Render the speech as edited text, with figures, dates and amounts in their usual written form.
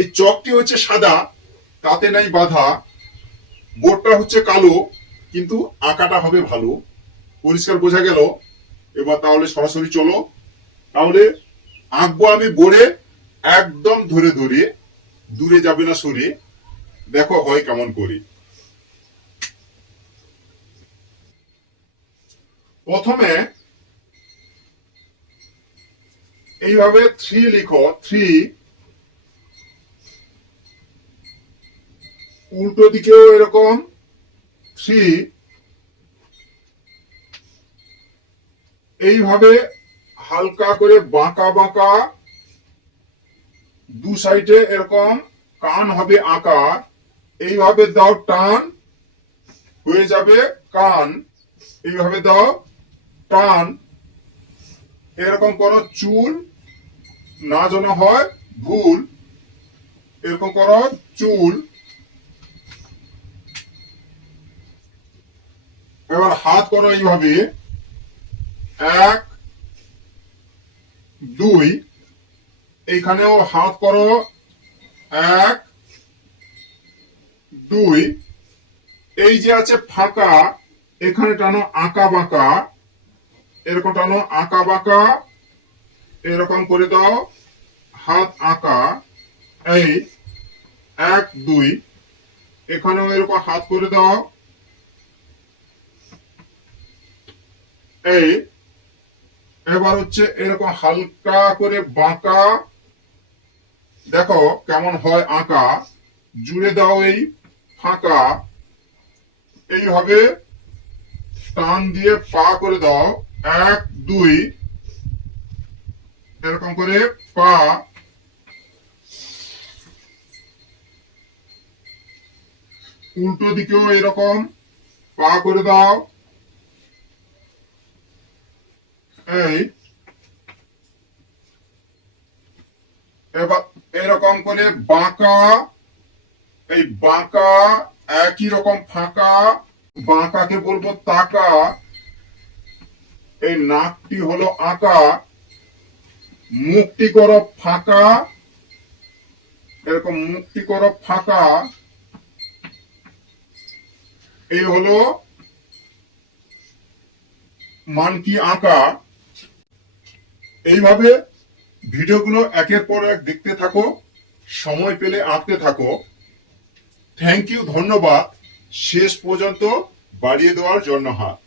এই চকটি হচ্ছে সাদা, তাতে নাই বাঁধা, বোর্ডটা হচ্ছে কালো, কিন্তু আঁকাটা হবে ভালো। পরিষ্কার বোঝা গেল? এবার তাহলে সরাসরি চলো, তাহলে আঁকবো আমি বোর্ডে, একদম ধরে ধরে, দূরে যাবে না সরে। দেখো হয় কেমন করে। প্রথমে এইভাবে 3 লিখো, 3। উল্টো দিকেও এরকম 3। এইভাবে হালকা করে বাঁকা বাঁকা দু সাইডে এরকম কান হবে আঁকা। এইভাবে দাও টান, হয়ে যাবে কান। এইভাবে দাও টান। এরকম কোন চুল না যেন হয় ভুল, এরকম করো চুল। এবার হাত করো এইভাবে, 1 2। এইখানেও হাত করো, 1 2। এই যে আছে ফাঁকা, এখানে টানো আঁকা বাঁকা, এরকম টানো আঁকা বাঁকা, এরকম করে দাও হাত আঁকা। এই 1 2। এখানেও এরকম হাত করে দাও। এই এবার হচ্ছে এরকম হালকা করে বাঁকা, দেখো কেমন হয় আঁকা। জুড়ে দাও এই ফাঁকা। এইভাবে টান দিয়ে পা করে দাও, 1 2। এরকম করে পা। উল্টো দিকেও এরকম পা করে দাও। এই এবার এরকম করে বাঁকা, এই বাঁকা, একই রকম ফাঁকা। বাঁকাকে বলবো তাকা। এই নাকটি হলো আঁকা, মুখটি করো ফাঁকা, এরকম মুখটি করো ফাঁকা। এই হলো মানকি আঁকা। এইভাবে ভিডিওগুলো একের পর এক দেখতে থাকো, সময় পেলে আঁকতে থাকো। থ্যাংক ইউ, ধন্যবাদ শেষ পর্যন্ত বাড়িয়ে দেওয়ার জন্য হাত।